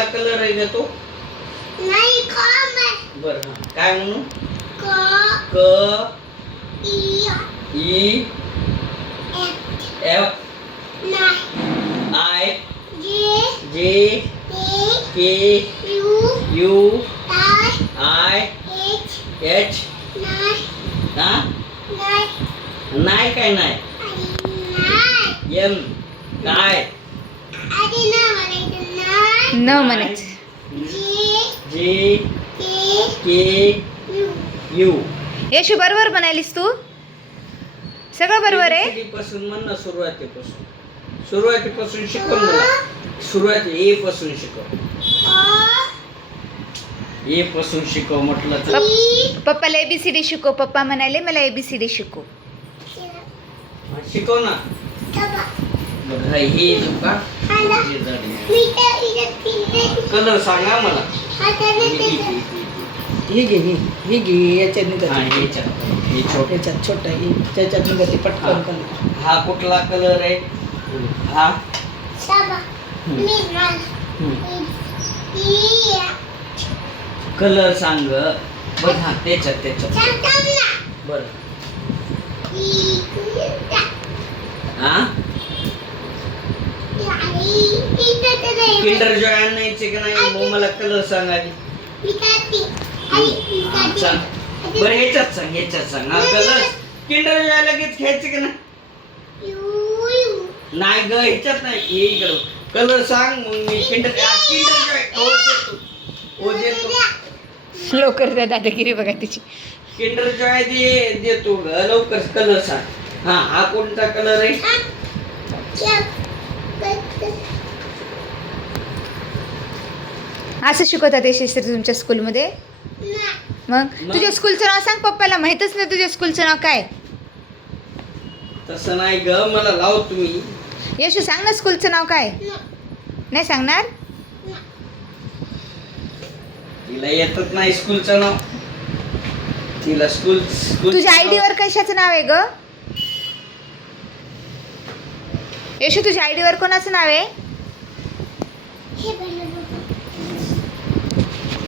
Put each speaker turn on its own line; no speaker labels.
कुठला कलर आहे तो?
नाही कॉम आहे
बर हा. काय म्हणू?
क
क
ई
ई
एफ. नाही.
I
J
K
U
U
I
I
H
H.
नाही.
हा?
नाही.
नाही काय नाही. एम. काय
आधी ना म्हणायचं नाही
न म्हणायचं.
जे
जे
ते
के
यू.
यू.
यशू बरोबर म्हणालीस तू? सगळं बरोबर आहे?
पासून म्हण ना सुरुवातीपासून. सुरुवातीपासून शिकव मला. सुरुवात ए पासून शिकव. ए पासून शिकव म्हटलं
पप्पाला एबीसीडी शिकव. पप्पा म्हणाले मला एबीसीडी शिकव.
शिकव ना. हे जो का कलर सांगा मला. हे-
घे ही ही घे याच्यात निघत
ह्याच्यात. हे छोटे.
याच्यात छोटा ही त्याच्यात निघते
हा.
पटकन कलर.
हा कुठला कलर आहे? हा. कलर सांग बघ हा त्याच्यात त्याच्यात. बर. हा? किंडर जॉय आणायचे का नाही मग मला कलर सांग आधी सांग. बरं ह्याच्यात सांग ह्याच्यात सांग. हा कलर किंडर जॉय लगेच घ्यायचे का नाही?
यू यू
नाही ग ह्याच्यात नाही. हे इकडं. कलर सांग मग मी किंडर किंडर जॉय हो देतो. हो देतो.
लवकर द्या दादागिरी बघा तिची.
किंडर जॉय दे देतो ग. लवकर कलर सांग. हा हा कोणता कलर आहे?
असं शिकवतात यशस्वी तुमच्या स्कूलमध्ये मग?
मग?
तुझ्या स्कूलचं नाव सांग पप्पाला माहीतच नाही तुझ्या स्कूलचं नाव काय.
तसं नाही ग मला लाव तुम्ही.
यशू सांग ना स्कूलचं नाव काय. नाही सांगणार?
तिला येतच नाही स्कूलचं नाव. तिला स्कूल स्कूल
तुझ्या आयडी वर कशाचं नाव आहे ग? यशू तुझ्या आयडी वर कोणाचं नाव आहे?
हे